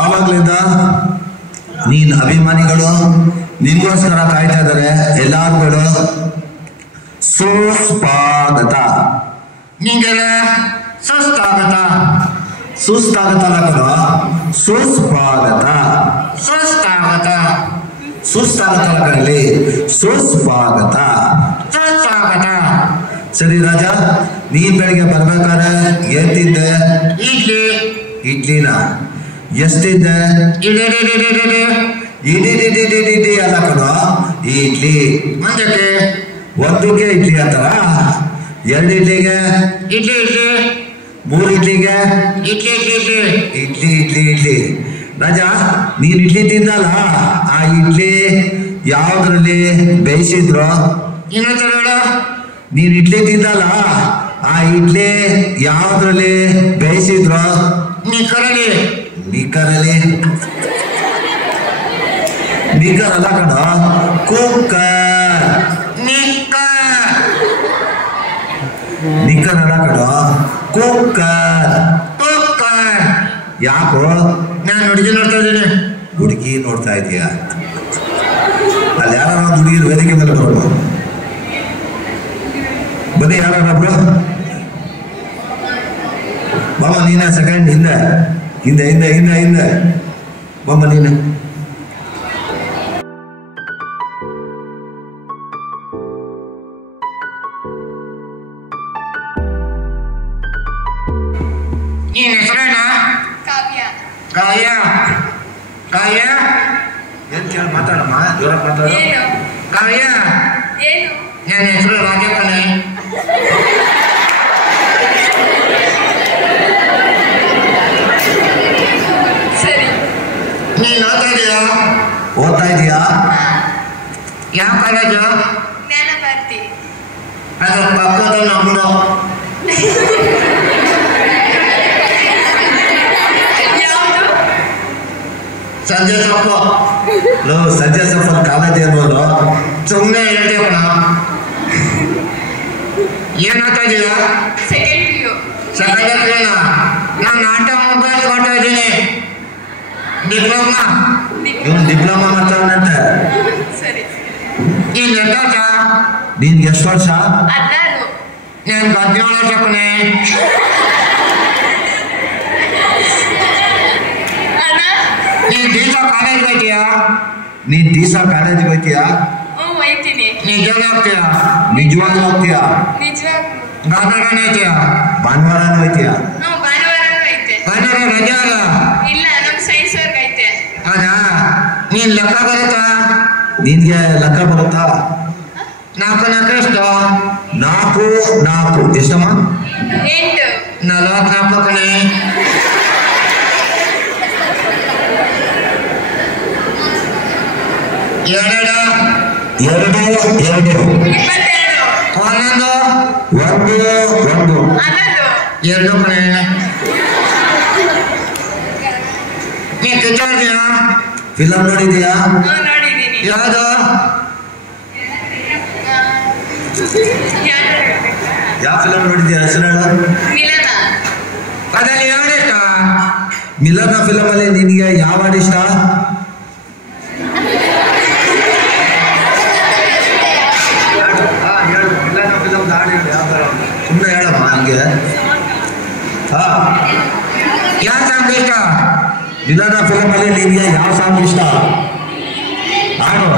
ಆವಾಗ್ಲಿಂದ ನೀನ್ ಅಭಿಮಾನಿಗಳು ನಿನ್ಗೋಸ್ಕರ ಕಾಯ್ತಾ ಇದ್ದಾರೆ. ಎಲ್ಲಾರುಗಳು ಸುಸ್ವಾಗತ. ನಿಂಗೆಲ್ಲ ಸುಸ್ತಾಗತ ಸುಸ್ತಾಗತಲ್ಲ ಕಣೋ, ಸುಸ್ವಾಗತ. ಸುಸ್ತಾಗತ ಸುಸ್ತಾಗತಲ್ಲ ಕಣಲಿ, ಸುಸ್ವಾಗತ ಸುಸ್ವಾಗತ. ಸರಿ ರಾಜ, ನೀನ್ ಬೆಳಿಗ್ಗೆ ಬರ್ಬೇಕಾದ್ರೆ ಏನ್ ತಿಂದೆ? ಇಡ್ಲಿ. ಇಡ್ಲಿನ ಎಷ್ಟಿದ್ದೆ? ಇಡಿ ಅಲ್ಲ ಕಣೋ, ಇಡ್ಲಿ. ಮುಂದಕ್ಕೆ ಒಂದಕ್ಕೆ ಇಡ್ಲಿ ಅಂತಾರ? 2 ಇಡ್ಲಿಗೆ ಇಡ್ಲಿ ಇಡ್ಲಿ, 3 ಇಡ್ಲಿಗೆ ಇಡ್ಲಿ ಇಡ್ಲಿ ಇಡ್ಲಿ ಇಡ್ಲಿ ಇಡ್ಲಿ. ರಾಜ, ನೀನ್ ಇಡ್ಲಿ ತಿಂದಲ್ಲ, ಆ ಇಡ್ಲಿ ಯಾವ್ದ್ರಲ್ಲಿ ಬೇಯಿಸಿದ್ರು? ನೀನ್ ಇಡ್ಲಿ ತಿಂದಲ್ಲ, ಆ ಇಡ್ಲಿ ಯಾವ್ದ್ರಲ್ಲಿ ಬೇಯಿಸಿದ್ರು? ನಿಕ್ಕರಲ್ಲಿ. ನಿಕ್ಕರಲ್ಲಿ ನಿಕ್ಕರ್ ಅಲ್ಲ ಕಣ, ಕುಕ್ಕರ್. ನಿಕ್ಕರ್ ಅಲ್ಲ ಕಣ, ಕುಕ್ಕರ್. ಕುಕ್ಕರ್. ಯಾಕೋ? ನಾನು ಹುಡುಗಿ ನೋಡ್ತಾ ಇದ್ದೀನಿ. ಹುಡುಗಿ ನೋಡ್ತಾ ಇದೀಯ? ಅಲ್ಲಿ ಯಾರು ಹುಡುಗಿರು ವೇದಿಕೆ ಮೇಲೆ ಬರೋದು? ಬನ್ನಿ ಯಾರೊಬ್ರು. ಬಾಬಾ ನೀನ ಸೆಕೆಂಡ್ ಹಿಂದೆ ಹಿಂದೆ ಹಿಂದೆ ಹಿಂದೆ ಹಿಂದೆ ಬಾಬಾ ನೀನು. ನೀನ್ ಹೆಸರೇನ? ಕಾವ್ಯ. ಕಾವ್ಯ ಕಾವ್ಯ ಏನ್ ಕೇಳಿ ಮಾತಾಡಮ್ಮ, ಜೋರ ಮಾತಾಡ. ಕಾವ್ಯ, ನನ್ನ ಹೆಸರು ರಾಜಪ್ಪನೇ. ನೀನ್ ಓದ್ತಾ ಇದೀಯಾ? ಓದ್ತಾ ಇದೀಯಾ? ಯಾವ ಕಾಲೇಜು? ಜ್ಞಾನಭಾರತಿ. ಅದು ಪಕ್ಕದ ನಮ್ದು. ಸಂಜೆ ಸೊಪ್ಪು. ಸಂಜೆ ಸೊಪ್ಪು ಕಾಲೇಜ್ ಅನ್ನೋದು ಸುಮ್ಮನೆ ಹೇಳ್ತೀವಣ್ಣ. ಏನ್ ಓದ್ತಾ ಇದೀಯಾ? Second PU. ನಾನು ನಾಟಕ ಮೊಬೈಲ್ ಕೊಡ್ತಾ ಇದ್ದೀನಿ. ಡಿಪ್ಲೊಮಾ. ಇವನು ಡಿಪ್ಲೊಮಾ ಮಾಡ್ತಾವನಂತೆ. ಈಗ ಎಷ್ಟು ವರ್ಷ ನಿನ್ಗೆ? ಎಷ್ಟು ವರ್ಷ? 16. ನನ್ಗೆ 17 ವರ್ಷ ಕಣೆ. ನೀನ್ ದಿವಸ ಕಾಲೇಜ್ಗೆ ಹೋಗ್ತೀಯಾ? ನೀನ್ ದಿವಸ ಕಾಲೇಜ್ಗೆ ಹೋಗ್ತೀಯಾ? ನಿಜವಾಗ್ಲೂ ಹೋಗ್ತೀಯಾ? ನಿಜವಾಗ್ಲೂ ಹೋಗ್ತೀಯಾ? ಭಾನುವಾರನೇ ಹೋಗ್ತೀಯಾ? ಭಾನುವಾರನೇ ಹೋಗ್ತೀಯಾ? ಭಾನುವಾರ ರಜೆ ಅಲ್ಲ? ಹೌದಾ? ನೀನ್ ಲೆಕ್ಕ ಬರುತ್ತಾ? ನಿನ್ಗೆ ಲೆಕ್ಕ ಬರುತ್ತಾ? 4 4 ಎಷ್ಟು? 4 4 ಎಷ್ಟಮ್ಮ? 44 ಕಣೆ. ಎರಡು 11 2 ಕಣೆ. ನೀ ಕಿಚ್ಚಾಡ್ತೀಯಾ? ಫಿಲಮ್ ನೋಡಿದೀಯಾ? ಯಾವುದು? ಯಾವ ಫಿಲಮ್ ನೋಡಿದ್ಯಾ? ಹೆಸರು ಹೇಳು. ಅದಲ್ಲಿ ಯಾರು ಇಷ್ಟ? ಮಿಲನ ಫಿಲಮ್ ಅಲ್ಲಿ ನಿನಗೆ ಯಾವ ಹಾಡು ಇಷ್ಟ? ಸುಮ್ಮನೆ ಹೇಳಮ್ಮ ಹಂಗೆ. ಯಾವ ಸಾಂಗ್ ಇಷ್ಟ? ಮಿಲನ ಫಿಲಮ್ ಅಲ್ಲಿ ನಿನಗೆ ಯಾವ ಸಾಂಗ್ ಇಷ್ಟ? ಹಾಡು.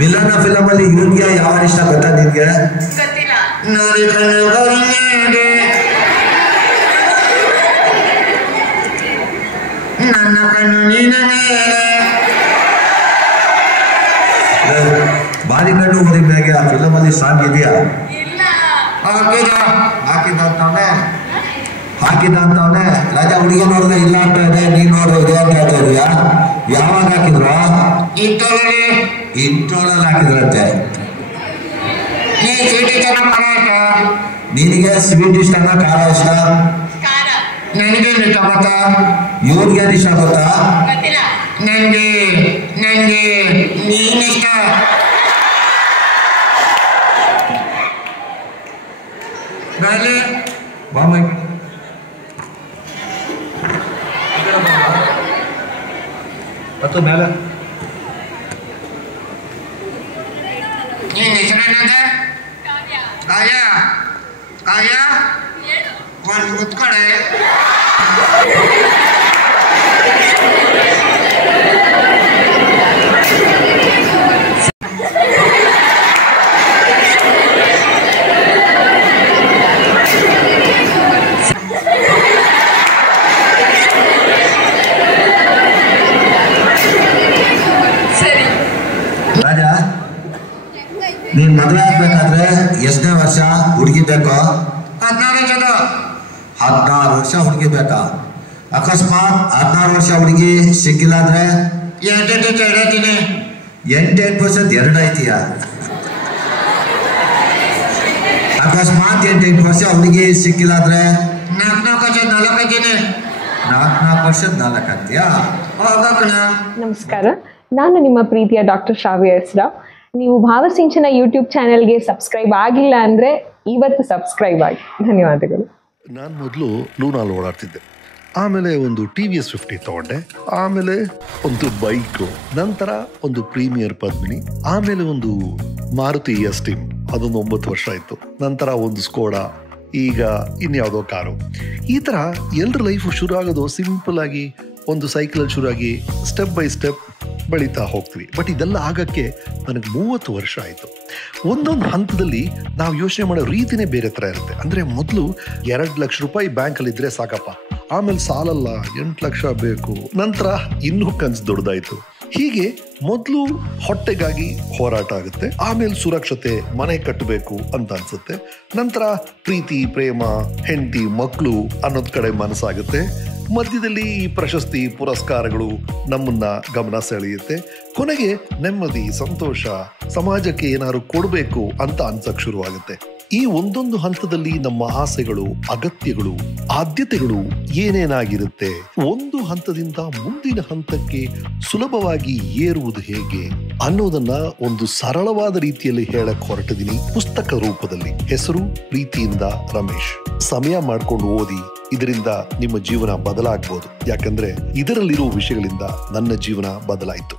ಮಿಲನ ಫಿಲಮ್ ಅಲ್ಲಿ ಇವನ್ಗೆ ಯಾವ ಇಷ್ಟ ಗೊತ್ತಾ ನಿನ್ಗೆ? ನನ್ನ ಕಣ್ಣು ನೀನೇ. ಬಾರಿ ಕಣ್ಣು ಹುಡುಗಿಯಾಗಿ ಆ ಫಿಲಮ್ ಅಲ್ಲಿ ಸಾಂಗ್ ಇದೆಯಾ? ಹಾಕಿದ ಅಂತವನೆ. ರಾಜ ಹುಡುಗ ನೋಡಿದ್ರೆ ಇಲ್ಲ ಅಂತ ಇದೆ, ನೀನ್ ನೋಡಿದ್ರೆ ಇದೆ ಅಂತ ಹೇಳ್ತಾ ಇದೀಯಾ? ಯಾವಾಗ ಹಾಕಿದ್ರ? ಇಂಟೋಲಲ್ಲಿ ಹಾಕಿದ್ರಂತೆ. ನೀ ಸ್ವೀಟ್ ಇಷ್ಟ ನಿನಗೆ ಸ್ವೀಟ್ ಇಷ್ಟನಾ ಖಾರ ಇಷ್ಟ? ನನಗೇನು ಇಷ್ಟ ಗೊತ್ತಾ? ಇವ್ರಿಗೇನು ಇಷ್ಟ ಗೊತ್ತಾ? ನನಗೆ ನೀನಿಷ್ಟ. ಗಾಲಿ ಬಾಮೈ ಮತ್ತು ಮೇಲೆ ನೀನು ಹೆಸರೇನದ? ಕಾಯ ಕಾಯ ಒಂದು ಮುತ್ಕಡೆ. ರಾಜ, ನೀನ್ ಮದುವೆ ಆಗ್ಬೇಕಾದ್ರೆ ಎಷ್ಟನೇ ವರ್ಷ ಹುಡುಗಿ ಬೇಕು? 16 ವರ್ಷ ಹುಡುಗಿ ಬೇಕಾ? ಅಕಸ್ಮಾತ್ 16 ವರ್ಷ ಹುಡುಗಿ ಸಿಕ್ಕಿಲ್ಲ ಅಂದ್ರೆ 8% ಎರಡು ಐತಿಯ. ಅಕಸ್ಮಾತ್ 8 ವರ್ಷ ಹುಡುಗಿ ಸಿಕ್ಕಿಲ್ಲ ಅಂದ್ರೆ 4 ವರ್ಷದ 4 ಆಗ್ತೀಯಾ? ನಮಸ್ಕಾರ, ನಾನು ನಿಮ್ಮ ಪ್ರೀತಿಯ ಡಾಕ್ಟರ್ ಶ್ರಾವ್ಯ ಹೆಸ್ರಾ. ನೀವು ಭಾವಸಿಂಚನ ಯೂಟ್ಯೂಬ್ ಚಾನೆಲ್ಗೆ ಸಬ್ಸ್ಕ್ರೈಬ್ ಆಗಿಲ್ಲ ಅಂದರೆ ಇವತ್ತು ಸಬ್ಸ್ಕ್ರೈಬ್ ಆಗಿ. ಧನ್ಯವಾದಗಳು. ನಾನು ಮೊದಲು ಲೂನಾಲ್ ಓಡಾಡ್ತಿದ್ದೆ, ಆಮೇಲೆ ಒಂದು TVS 50 ತೊಗೊಂಡೆ, ಆಮೇಲೆ ಒಂದು ಬೈಕು, ನಂತರ ಒಂದು ಪ್ರೀಮಿಯರ್ ಪದ್ಮಿನಿ, ಆಮೇಲೆ ಒಂದು ಮಾರುತಿ ಎಸ್ಟೀಮ್, ಅದೊಂದು 9 ವರ್ಷ ಆಯಿತು. ನಂತರ ಒಂದು ಸ್ಕೋಡಾ, ಈಗ ಇನ್ಯಾವುದೋ ಕಾರು. ಈ ಥರ ಎಲ್ಲರ ಲೈಫು ಶುರು ಆಗೋದು ಸಿಂಪಲ್ ಆಗಿ ಒಂದು ಸೈಕಲಲ್ಲಿ ಶುರುವಾಗಿ ಸ್ಟೆಪ್ ಬೈ ಸ್ಟೆಪ್ ಬೆಳೀತಾ ಹೋಗ್ತೀವಿ. ಬಟ್ ಇದೆಲ್ಲ ಆಗಕ್ಕೆ ನನಗೆ 30 ವರ್ಷ ಆಯಿತು. ಒಂದೊಂದು ಹಂತದಲ್ಲಿ ನಾವು ಯೋಚನೆ ಮಾಡೋ ರೀತಿನೇ ಬೇರೆ ಥರ ಇರುತ್ತೆ. ಅಂದರೆ ಮೊದಲು 2 ಲಕ್ಷ ರೂಪಾಯಿ ಬ್ಯಾಂಕಲ್ಲಿದ್ದರೆ ಸಾಕಪ್ಪ, ಆಮೇಲೆ ಸಾಲಲ್ಲ 8 ಲಕ್ಷ ಬೇಕು, ನಂತರ ಇನ್ನೂ ಕನಸು ದೊಡ್ಡದಾಯಿತು. ಹೀಗೆ ಮೊದಲು ಹೊಟ್ಟೆಗಾಗಿ ಹೋರಾಟ ಆಗುತ್ತೆ, ಆಮೇಲೆ ಸುರಕ್ಷತೆ, ಮನೆ ಕಟ್ಟಬೇಕು ಅಂತ ಅನ್ಸುತ್ತೆ, ನಂತರ ಪ್ರೀತಿ, ಪ್ರೇಮ, ಹೆಂಡತಿ, ಮಕ್ಕಳು ಅನ್ನೋದ್ ಕಡೆ ಮನಸ್ಸಾಗುತ್ತೆ. ಮಧ್ಯದಲ್ಲಿ ಈ ಪ್ರಶಸ್ತಿ, ಪುರಸ್ಕಾರಗಳು ನಮ್ಮನ್ನ ಗಮನ ಸೆಳೆಯುತ್ತೆ. ಕೊನೆಗೆ ನೆಮ್ಮದಿ, ಸಂತೋಷ, ಸಮಾಜಕ್ಕೆ ಏನಾದ್ರು ಕೊಡಬೇಕು ಅಂತ ಅನ್ಸಕ್ ಶುರುವಾಗುತ್ತೆ. ಈ ಒಂದೊಂದು ಹಂತದಲ್ಲಿ ನಮ್ಮ ಆಸೆಗಳು, ಅಗತ್ಯಗಳು, ಆದ್ಯತೆಗಳು ಏನೇನಾಗಿರುತ್ತೆ, ಒಂದು ಹಂತದಿಂದ ಮುಂದಿನ ಹಂತಕ್ಕೆ ಸುಲಭವಾಗಿ ಏರುವುದು ಹೇಗೆ ಅನ್ನೋದನ್ನ ಒಂದು ಸರಳವಾದ ರೀತಿಯಲ್ಲಿ ಹೇಳಕ್ ಹೊರಟಿದ್ದೀನಿ ಪುಸ್ತಕ ರೂಪದಲ್ಲಿ. ಹೆಸರು ಪ್ರೀತಿಯಿಂದ ರಮೇಶ್. ಸಮಯ ಮಾಡ್ಕೊಂಡು ಓದಿ, ಇದರಿಂದ ನಿಮ್ಮ ಜೀವನ ಬದಲಾಗಬಹುದು. ಯಾಕಂದ್ರೆ ಇದರಲ್ಲಿರೋ ವಿಷಯಗಳಿಂದ ನನ್ನ ಜೀವನ ಬದಲಾಯಿತು.